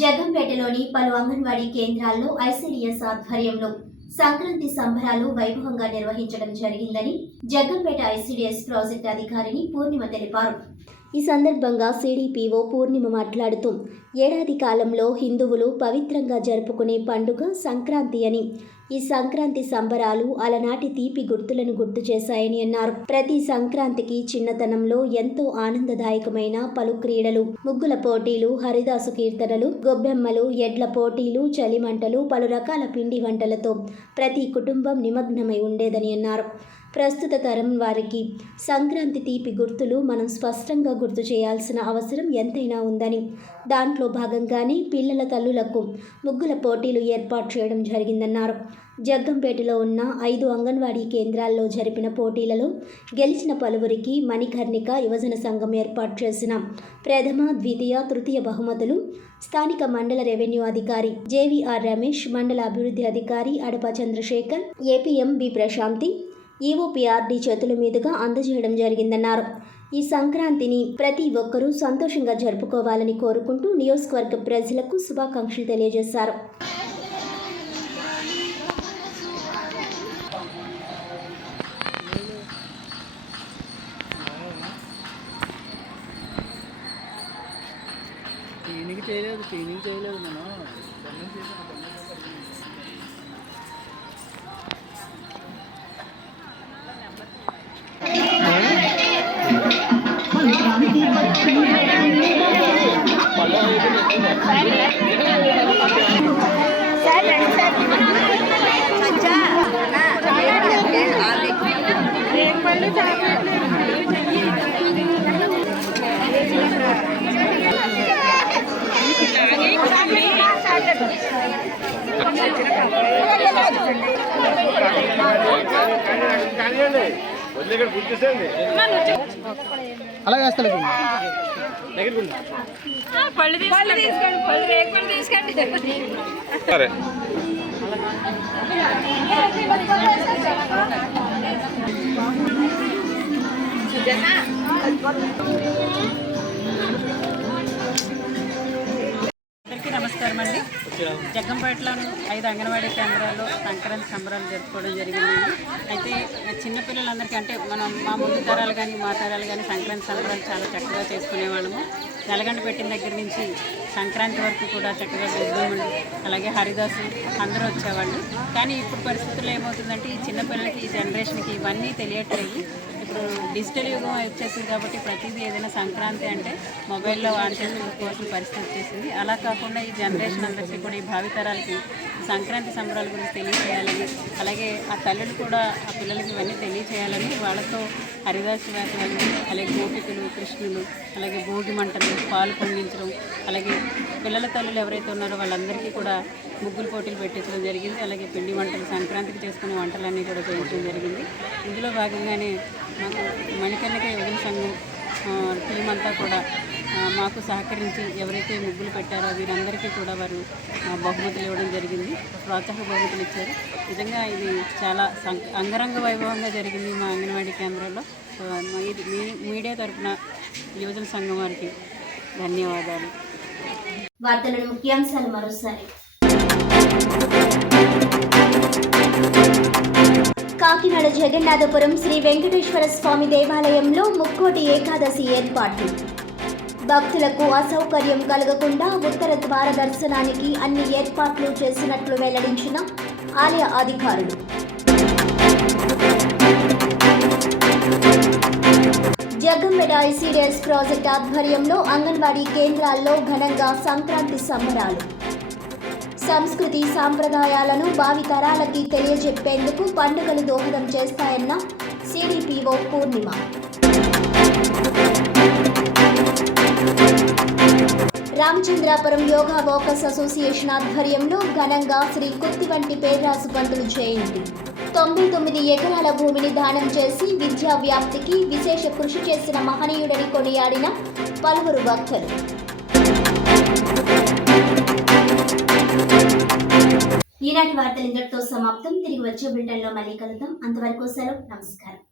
జగ్గంపేటలోని పలు అంగన్వాడీ కేంద్రాల్లో ఐసీడీఎస్ ఆధ్వర్యంలో సంక్రాంతి సంబరాలు వైభవంగా నిర్వహించడం జరిగిందని జగ్గంపేట ఐసీడీఎస్ ప్రాజెక్టు అధికారిని పూర్ణిమ తెలిపారు. ఈ సందర్భంగా సిడిపిఓ పూర్ణిమ మాట్లాడుతూ ఏడాది కాలంలో హిందువులు పవిత్రంగా జరుపుకునే పండుగ సంక్రాంతి అని, ఈ సంక్రాంతి సంబరాలు అలనాటి తీపి గుర్తులను గుర్తు చేశాయని అన్నారు. ప్రతి సంక్రాంతికి చిన్నతనంలో ఎంతో ఆనందదాయకమైన పలు క్రీడలు, ముగ్గుల పోటీలు, హరిదాసు కీర్తనలు, గొబ్బెమ్మలు, ఎడ్ల పోటీలు, చలిమంటలు, పలు రకాల పిండి వంటలతో ప్రతి కుటుంబం నిమగ్నమై ఉండేదని అన్నారు. ప్రస్తుత తరం వారికి సంక్రాంతి తీపి గుర్తులు మనం స్పష్టంగా గుర్తు చేయాల్సిన అవసరం ఎంతైనా ఉందని, దాంట్లో భాగంగానే పిల్లల తల్లులకు ముగ్గుల పోటీలు ఏర్పాటు చేయడం జరిగిందన్నారు. జగ్గంపేటలో ఉన్న 5 అంగన్వాడీ కేంద్రాల్లో జరిపిన పోటీలలో గెలిచిన పలువురికి మణికర్ణిక యువజన సంఘం ఏర్పాటు చేసిన ప్రథమ, ద్వితీయ, తృతీయ బహుమతులు స్థానిక మండల రెవెన్యూ అధికారి జేవీఆర్ రమేష్, మండల అభివృద్ధి అధికారి Adapa Chandrasekhar, APM B Prasanthi, EOPRD చేతుల మీదుగా అందజేయడం జరిగిందన్నారు. ఈ సంక్రాంతిని ప్రతి ఒక్కరూ సంతోషంగా జరుపుకోవాలని కోరుకుంటూ నియోజకవర్గ ప్రజలకు శుభాకాంక్షలు తెలియజేశారు. క్లీనింగ్ చేయలేదు మనం. అలాగే వేస్తాను. పళ్ళు తీసుకోండి, పళ్ళు రేకులు తీసుకోండి. సరే నమస్కారం అండి. జగ్గంపేటలోని 5 అంగన్వాడీ కేంద్రాల్లో సంక్రాంతి సంబరాలు జరుపుకోవడం జరిగిందండి. అయితే చిన్నపిల్లలందరికీ అంటే మా ముందు తరాలు కానీ మా తరాలు కానీ సంక్రాంతి సంబరాలు చాలా చక్కగా చేసుకునేవాళ్ళము. నెలగంట పెట్టిన దగ్గర నుంచి సంక్రాంతి వరకు కూడా చక్కగా గొబ్బెమ్మలు, అలాగే హరిదాసు అందరూ వచ్చేవాళ్ళు. కానీ ఇప్పుడు పరిస్థితుల్లో ఏమవుతుందంటే ఈ చిన్నపిల్లలకి, ఈ జనరేషన్కి ఇవన్నీ తెలియట్లేదు. ఇప్పుడు డిజిటల్ యుగం వచ్చేసింది కాబట్టి ప్రతిదీ ఏదైనా సంక్రాంతి అంటే మొబైల్లో ఆన్ చేసుకోవాల్సిన పరిస్థితి వచ్చేసింది. అలా కాకుండా ఈ జనరేషన్ అందరికీ కూడా, ఈ భావితరాలకి సంక్రాంతి సంబరాల గురించి తెలియచేయాలని, అలాగే ఆ తల్లులు కూడా ఆ పిల్లలకి ఇవన్నీ తెలియచేయాలని వాళ్ళతో హరిదాసు వేషాలు, అలాగే గోపికలు, కృష్ణులు, అలాగే భోగి మంటలు, పాలు పొంగించడం, అలాగే పిల్లల తల్లులు ఎవరైతే ఉన్నారో వాళ్ళందరికీ కూడా ముగ్గులు పోటీలు పెట్టించడం జరిగింది. అలాగే పిండి వంటలు, సంక్రాంతికి చేసుకునే వంటలన్నీ కూడా చేయించడం జరిగింది. ఇందులో భాగంగానే మాకు మణికర్ణిక యువజన సంఘం టీం అంతా కూడా మాకు సహకరించి ఎవరైతే ముగ్గులు పెట్టారో వీరందరికీ కూడా వారు బహుమతులు ఇవ్వడం జరిగింది. ప్రోత్సాహ బహుమతులు ఇచ్చారు. నిజంగా ఇది చాలా అంగరంగ వైభవంగా జరిగింది మా అంగన్వాడీ కేంద్రంలో. మీడియా తరఫున యువజన సంఘం వారికి ధన్యవాదాలు. వార్తలను ముఖ్యాంశాలు మరోసారి. కాకినాడ జగన్నాథపురం శ్రీ వెంకటేశ్వర స్వామి దేవాలయంలో ముక్కోటి ఏకాదశి ఏర్పాట్లు. భక్తులకు అసౌకర్యం కలగకుండా ఉత్తర ద్వార దర్శనానికి అన్ని ఏర్పాట్లు చేసినట్లు వెల్లడించిన ఆలయ అధికారులు. జగ్గంపేట ఐసీడీఎస్ ప్రాజెక్ట్ ఆధ్వర్యంలో అంగన్వాడీ కేంద్రాల్లో ఘనంగా సంక్రాంతి సంబరాలు. సంస్కృతి సాంప్రదాయాలను భావితరాలకి తెలియజెప్పేందుకు పండుగలు దోహదం చేస్తాయన్న సిడిపిఓ పూర్ణిమ. రామచంద్రాపురం యోగా వాకర్స్ అసోసియేషన్ ఆధ్వర్యంలో ఘనంగా శ్రీ కుత్తివంటి పేర్రాసు పంతులు జయంతి. 99 ఎకరాల భూమిని దానం చేసి విద్యా వ్యాప్తికి విశేష కృషి చేసిన మహనీయుడని కొనియాడిన పలువురు భక్తులు. ఈనాటి వార్తలు ఇంతటితో సమాప్తం. తిరిగి వచ్చే బులెటిన్లో మళ్ళీ కలుద్దాం. అంతవరకు సెలవు. నమస్కారం.